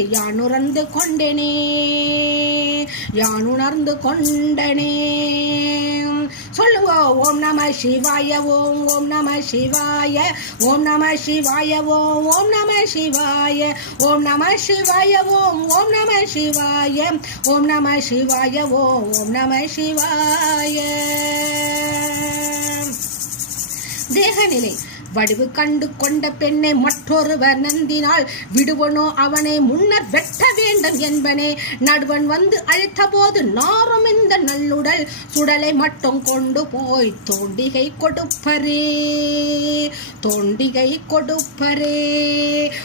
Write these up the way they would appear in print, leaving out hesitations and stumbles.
யானுணர்ந்து கொண்டனே யானுணர்ந்து கொண்டனே. சொல்லுங்க. ஓம் நம சிவாய ஓம் ஓம் நம சிவாய ஓம் நம சிவாய ஓம் ஓம் நம சிவாய ஓம் நம சிவாய ஓம் ஓம் நம சிவாய ஓம் நம சிவாய ஓம் ஓம் நம சிவாய. தேகநிலை வடிவு கண்டு கொண்ட பெண்ணை மற்றொருவர் நந்தினால் விடுவனோ அவனை முன்னர் வெட்ட வேண்டும் என்பனே. நடுவன் வந்து அழைத்த போது நாரும் இந்த நல்லுடல் சுடலை மட்டும் கொண்டு போய் தோண்டிகை கொடுப்பரே தோண்டிகை கொடுப்பரே.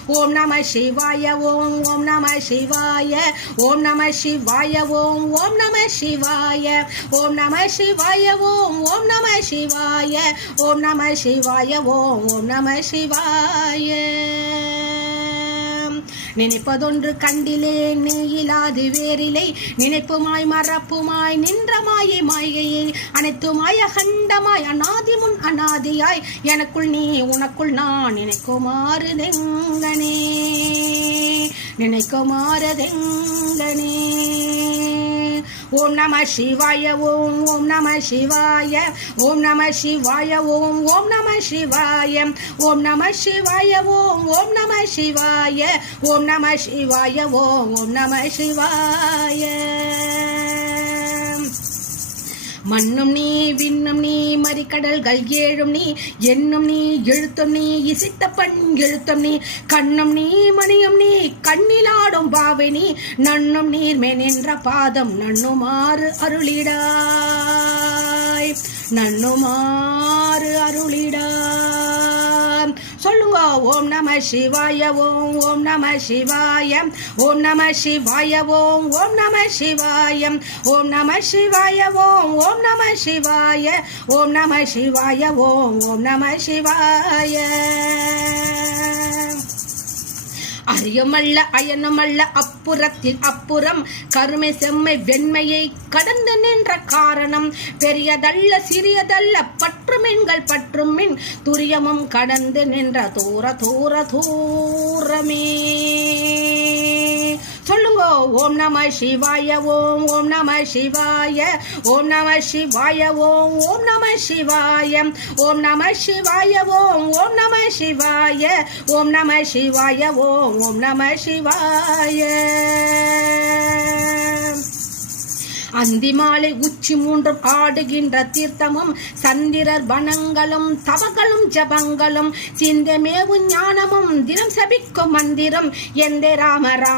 ஓம் நம சிவாய ஓம் ஓம் நம சிவாய ஓம் நம சிவாய ஓம் ஓம் நம சிவாய ஓம் நம சிவாய ஓம் ஓம் நம சிவாய ஓம் நம சிவாய ஓம் ஓம் நம சிவாய. நினைப்பதொன்று கண்டிலே நீ இல்லாது வேறிலை நினைப்புமாய் மறப்புமாய் நின்ற மாயை மாயையை அனைத்துமாய் அகண்டமாய் அநாதி முன் அநாதியாய் எனக்குள் நீ உனக்குள் நான் நினைக்குமாறுதெங்கனே நினைக்குமாறுதெங்கனே. ஓம் நம சிவாய ஓம் ஓம் நம சிவாய ஓம் நம சிவாய ஓம் ஓம் நம சிவாய ஓம் நம சிவாய ஓம் ஓம் நம சிவாய ஓம் நம சிவாய ஓம் ஓம் நம சிவாய. மண்ணும் நீ விண்ணும் நீ மறிக்கடல்கள் ஏழும் நீ எண்ணும் நீ எழுத்தும் நீ இசைத்த பண் எழுத்தும் நீ கண்ணும் நீ மணியும் நீ கண்ணிலாடும் பாவை நீ நண்ணும் நீர்மே நின்ற பாதம் நண்ணுமாறு அருளிடாய் நண்ணுமாறு அருளிடாய். சொல்லுங்க. ஓம் நம சிவாய ஓம் ஓம் நம சிவாய ஓம் நம சிவாய ஓம் ஓம் நம சிவாய ஓம் நம சிவாய ஓம் ஓம் நம சிவாய ஓம் நம சிவாய ஓம் ஓம் நம சிவாய. அரியமல்ல அயனமல்ல அப்புறத்தில் அப்புறம் கருமை செம்மை வெண்மையை கடந்து நின்ற காரணம் பெரியதல்ல சிறியதல்ல பற்றுமின்கள் பற்றுமின் துரியமும் கடந்து நின்ற தூர தூர தூரமே. சொல்லுங்க. ஓம் நம சிவாய ஓம் ஓம் நம சிவாய ஓம் நம சிவாய ஓம் ஓம் நம சிவாய ஓம் நம சிவாய ஓம் ஓம் நம சிவாய ஓம் நம சிவாய ஓம் ஓம் நம சிவாய. அந்தி மாலை உச்சி மூன்றும் ஆடுகின்ற தீர்த்தமும் சந்திரர் வனங்களும் தவங்களும் ஜபங்களும் சிந்தமேவு ஞானமும் தினம் சபிக்கும் மந்திரம் எந்த ராமரா